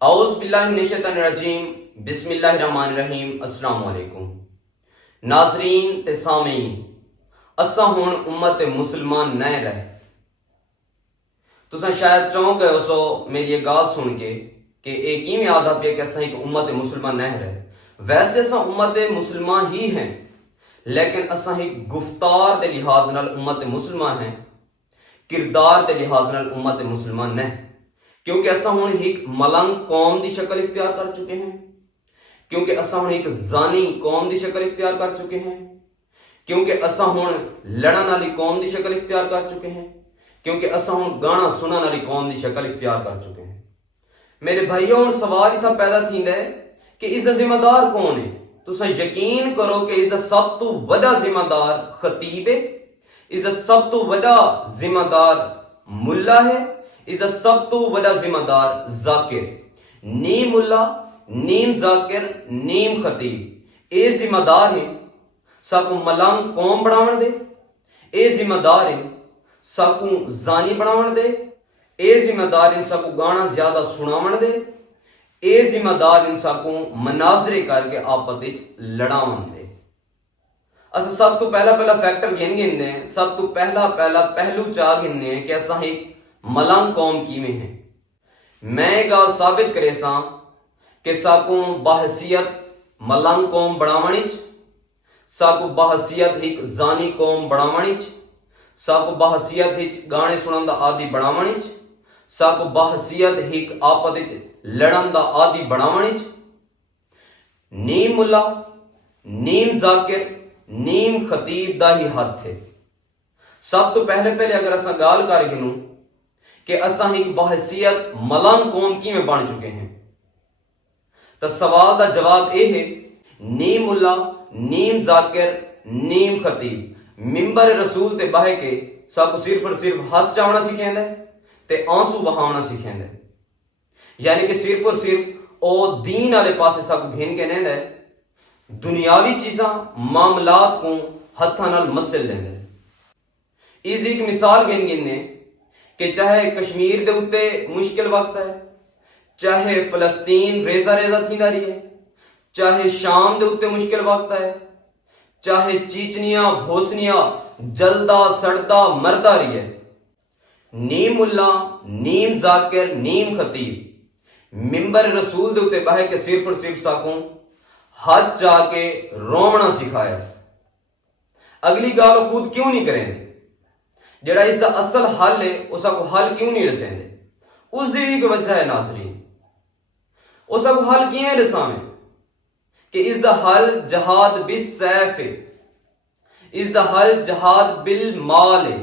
औज़ुबिल्लाहिमिनश्शैतानिर्रजीम बिस्मिल्लाहिर्रहमानिर्रहीम अस्सलाम वालेकुम नाज़रीन ते सामीन असा हुण उम्मत मुसलमान नहीं रहे। तुसा शायद चौंक गए हो मेरी ये गाल सुन के कि एक ही में आधा पे कि असा एक उम्मत मुसलमान नहीं रहे। वैसे असा उम्मत मुसलमान ही हैं, लेकिन असा एक गुफ्तार के लिहाज नाल उम्मत मुसलमान हैं, किरदार के लिहाज नाल उम्मत मुसलमान नहीं, क्योंकि असा हुण एक मलंग कौम की शक्ल इख्तियार कर चुके हैं, क्योंकि असा हुण एक जानी कौम की शक्ल इख्तियार कर चुके हैं, क्योंकि असा हुण लड़न वाली कौम की शक्ल इख्तियार कर चुके हैं, क्योंकि असा हुण गाना सुनने वाली कौम की शक्ल इख्तियार कर चुके हैं। मेरे भाइयों, हुण सवाल इतना पैदा थींदा है कि इसका जिम्मेदार कौन है। तुसा यकीन करो कि इसका सब तो वड्डा जिम्मेदार खतीब है, इसका सब तो वड्डा जिम्मेदार मुल्ला है, इसका सब तो वड्डा जिम्मेदार जाकिर। नीम मुल्ला, नीम जाकिर, नीम खतीब ये जिम्मेदार है साकू मलंग कौम बनावन दे, ये जिम्मेदार है साकू जानी बनावन दे, ये जिम्मेदार इन साकू गाना ज्यादा सुनावन दे, ये जिम्मेदार इन साकू मनाजरे करके आपस लड़ावन दे। अस सब तो पहला फैक्टर गिनने, सब तो पहला पहलू चाह गिनने कि असा एक मलंग कौम किवें है। मैं गाल साबित करे सा कि साकू बहसीयत मलंग कौम बनावण, साकू बहसीयत एक जानी कौम बनावण, साकू बहसीयत गाने सुनन दा आदि बनावण, साकू बहसीयत एक आपस लड़न दा आदि बनावण। नीम मुल्ला, नीम जाकिर, नीम खतीब दा ही हथ है। सब तो पहले अगर असा गाल कर गिनूं कि असा एक बहसीयत मलंग कौम किवें बन चुके हैं, तो सवाल का जवाब यह है, नीम मुल्ला, नीम जाकिर, नीम खतीब मिंबर रसूल ते बह के सब सिर्फ और सिर्फ हाथ चावना सिखांदा ते आंसू बहावना सिखांदा, यानी कि सिर्फ और सिर्फ ओ दीन वाले पासे सब घेन के नहिंदा, दुनियावी चीज़ा मामलात को हत्थां नाल मसल लैंदा। इसकी एक मिसाल गिनने कि चाहे कश्मीर के उत्ते मुश्किल वक्त है, चाहे फलस्तीन रेजा थींदा रही है, चाहे शाम के उत्ते मुश्किल वक्त है, चाहे चीचनिया भोसनिया जलदा सड़दा मरदा रही है, नीम मुल्ला, नीम जाकिर, नीम खतीब मिंबर रसूल के उत्ते बह के सिर्फ और सिर्फ साकू हाथ जाके रोवना सिखाया। अगली गाल खुद क्यों नहीं करेंगे, जड़ा इसका असल हल है उस हल क्यों नहीं दसेंगे, उसकी भी एक वजह है नाज़रीन। उस हल किवें दसावें कि इसका हल जहाद बिस सैफ है, इसका हल जहाद बिल माल है,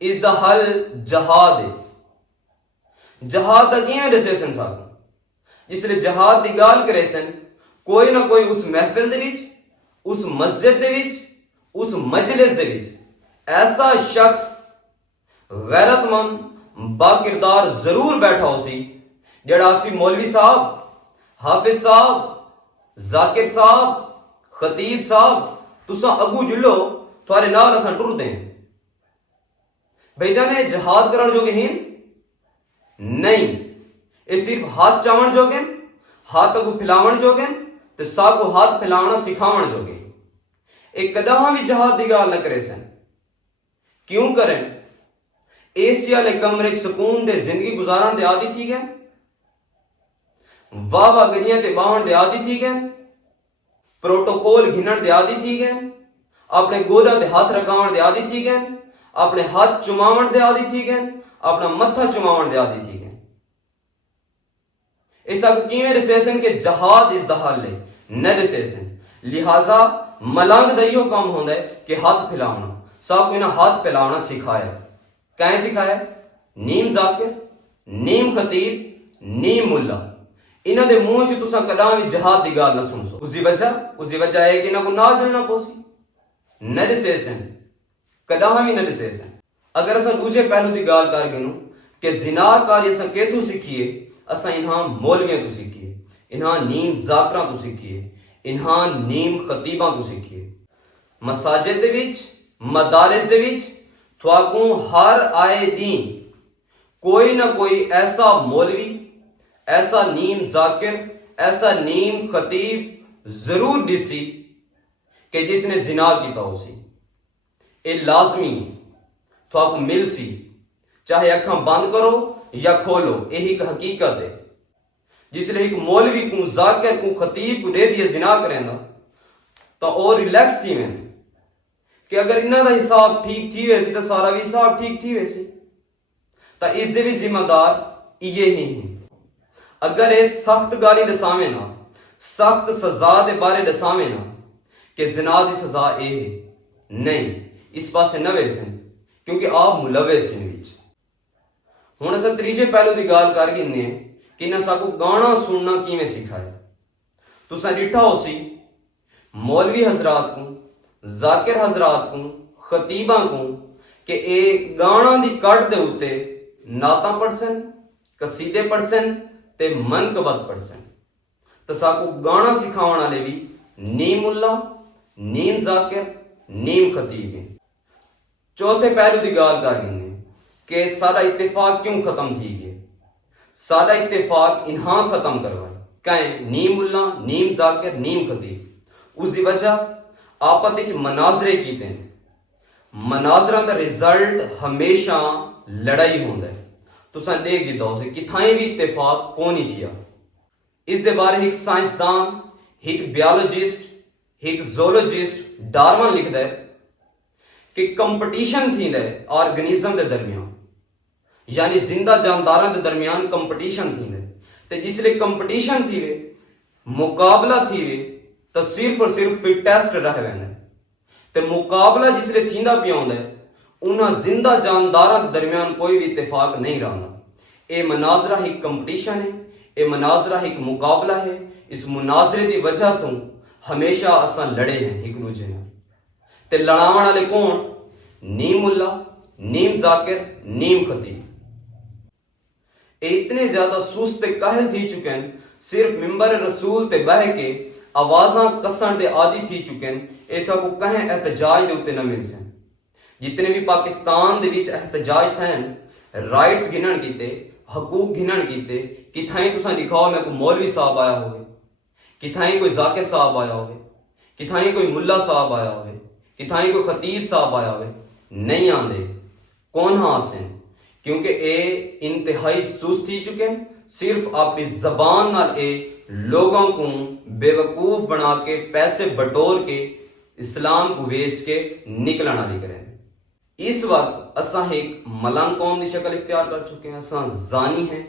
इसका हल जहाद है। जहाद का किवें दसे सन साकू, जिसले जहाद की गाल करे सन, कोई ना कोई उस महफिल दे विच, उस मस्जिद दे विच, उस मजलिस दे विच ऐसा शख्स गैरतमंद बाकिरदार जरूर बैठा हो सी, जड़ा आपसी मौलवी साहब, हाफिज साहब, जाकिर साहब, खतीब साहब तुसा अगू जुलो थोड़े नाल असा टुर दें। भाईजान जहाद करन जोगे हैं नहीं, ये सिर्फ हाथ चावण जोगे, हाथ अगू फैलावण जोगे ते साकू हाथ फैलावना सिखावण जोगे। एक कदम भी जहाद की गाल न करे सन। क्यों करें? एसी वाले कमरे सुकून दे जिंदगी गुजारन दे आदि थी गए, वाह वाह गरियां ते बावण दे आदि थी गए, प्रोटोकॉल घिनन दे आदि थी गए, अपने गोदा ते हाथ रखावण दे आदि थी गए, अपने हाथ चुमावण दे आदि थी गए, अपना मत्था चुमावण दे आदि थी गए। ऐसा किवें दसेसन के जहाद इस दा हल है न दसेसन। लिहाजा मलंग दा इहो काम होंदा है कि हाथ फैलावना, साकू इन्हें हाथ फैलावना सिखाया। कैं सिखाया? नीम जाकिर, नीम खतीब, नीम मुल्ला, इन्हां दे मुंह च तुसां कदां भी जहाद दी गाल न सुन सो। उसकी वजह है कि इन्हां को नाल जुलना पोसी न दसेसन, कदां भी न दसेसन। अगर असां दूजे पहलू की गाल कर गिनूं कि जिनाकारी असां केथों सीखिए, असां इन्हां मौलवियां तो सीखिए, इन्हां नीम जाकिरां तो सीखिए, इन्हां नीम खतीबां तो सीखिए। मसाजिद दे विच, मदारिस दे विच तुहाकू हर आए दिन कोई ना कोई ऐसा मौलवी, ऐसा नीम जाकिर, ऐसा नीम खतीब जरूर दिसी कि जिसने जिना किया उसी ये लाजमी तो आपको मिल सी, चाहे अखा बंद करो या खोलो, यही एक हकीकत है। जिसले एक मौलवी को जाकिर को खतीब को दे दिए जिना करेंदा तो और रिलैक्स थी मैं कि अगर इन्हों का हिसाब ठीक थी वैसे तो सारा भी हिसाब ठीक थी वैसे तो इस दे भी जिम्मेदार ये ही हैं। अगर ये सख्त गाली दसावे ना, सख्त सजा के बारे दसावे ना कि जिना की सजा ये है, नहीं इस पास न वैसन क्योंकि आप मुलविस हैं विच। हुण असां तीजे पहलू की गल कर गिने कि इन्हें साकू गाना सुनना किवें सिखाया। तुसां डिठा हो सी मौलवी हजरात को, जाकिर हजरात को, खतीबा को कि ये गाना की कट दे उत्ते नाता पढ़सन, कसीदे पढ़सन ते मनकबत पढ़सन। तो साकू गाना सिखाने वाले भी नीम मुल्ला, नीम जाकिर, नीम खतीब है। चौथे पहलू की गल कर गिने कि सारा इत्तेफाक क्यों खत्म थी गया। सारा इत्तेफाक इन्हां खत्म करवाए कहें नीम मुल्ला, नीम जाकिर, नीम खतीब। उसकी वजह आपस में मनाजरे कीते, मनाजरा का रिजल्ट हमेशा लड़ाई होता है। तुसां देख दिता हो किथाई भी इत्तेफाक कौन ही किया। इस दे बारे एक साइंसदान, एक बायोलॉजिस्ट, एक जोलॉजिस्ट डार्विन लिखता है कि कंपटीशन थी ऑर्गेनिज्म के दरमियान, यानी जिंदा जानदारों के दरमियान कंपटीशन थी ते जिसले कंपटीशन थी वे मुकाबला थी वे तो सिर्फ और सिर्फ फिटेस्ट रह वेंदा ते मुकाबला जिसले थींदा पिया होंदा उन्हां जिंदा जानदारों के दरमियान कोई भी इत्तेफाक नहीं रहा। ये मनाजरा एक कंपटीशन है, ये मनाजरा एक मुकाबला है। इस मुनाजरे की वजह तो हमेशा असां लड़े हैं एक दूजे ने ते लड़ावन वाले कौन? नीम मुल्ला, नीम जाकिर, नीम खतीब। इतने ज्यादा सुस्त काहल थी चुके हैं, सिर्फ मिंबर रसूल ते बह के आवाजा कसन दे आदि थी चुके हैं। इथा को कहें एहतजाज दे उत्ते न मिल सन। जितने भी पाकिस्तान दे विच एहतजाज थे, राइट्स गिनन कीते, हकूक गिनन कीते, किथाई तुसां दिखाओ मैं को मौलवी साहब आया होवे, किथाई कोई जाकिर साहब आया होवे, किथाई कोई मुल्ला साहब आया होवे, किथाई कोई खतीब साहब आया होवे, नहीं आंदे। कौन हाँ से? क्योंकि ए इंतहाई सुस्त थी चुके हैं। सिर्फ अपनी जबान नाल ए लोगों को बेवकूफ बना के पैसे बटोर के इस्लाम को बेच के निकलना वाली करें। इस वक्त असा एक मलंग कौम की शक्ल इख्तियार कर चुके हैं। असा जानी हैं,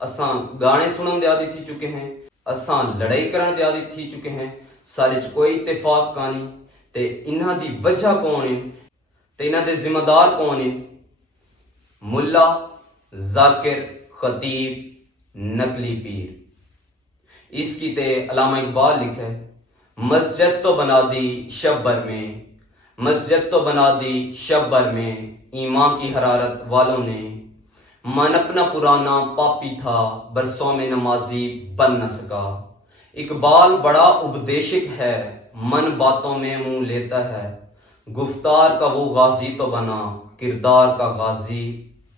असा गाने सुनने दे आदि थी चुके हैं, असा लड़ाई करने दे आदि थी चुके हैं। सारे च कोई इत्तेफाक कहानी ते इन्हां दी वजह कौन है ते इन्हां दे जिम्मेदार कौन है? मुल्ला, जाकिर, खतीब, नकली पीर। इसकी ते अल्लामा इकबाल लिखा है, मस्जिद तो बना दी शब भर में, मस्जिद तो बना दी शब भर में, ईमान की हरारत वालों ने। मन अपना पुराना पापी था, बरसों में नमाजी बन न सका। इकबाल बड़ा उपदेशक है, मन बातों में मुंह लेता है। गुफ्तार का वो गाजी तो बना, किरदार का गाजी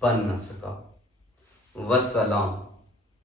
बन न सका। वस्सलाम।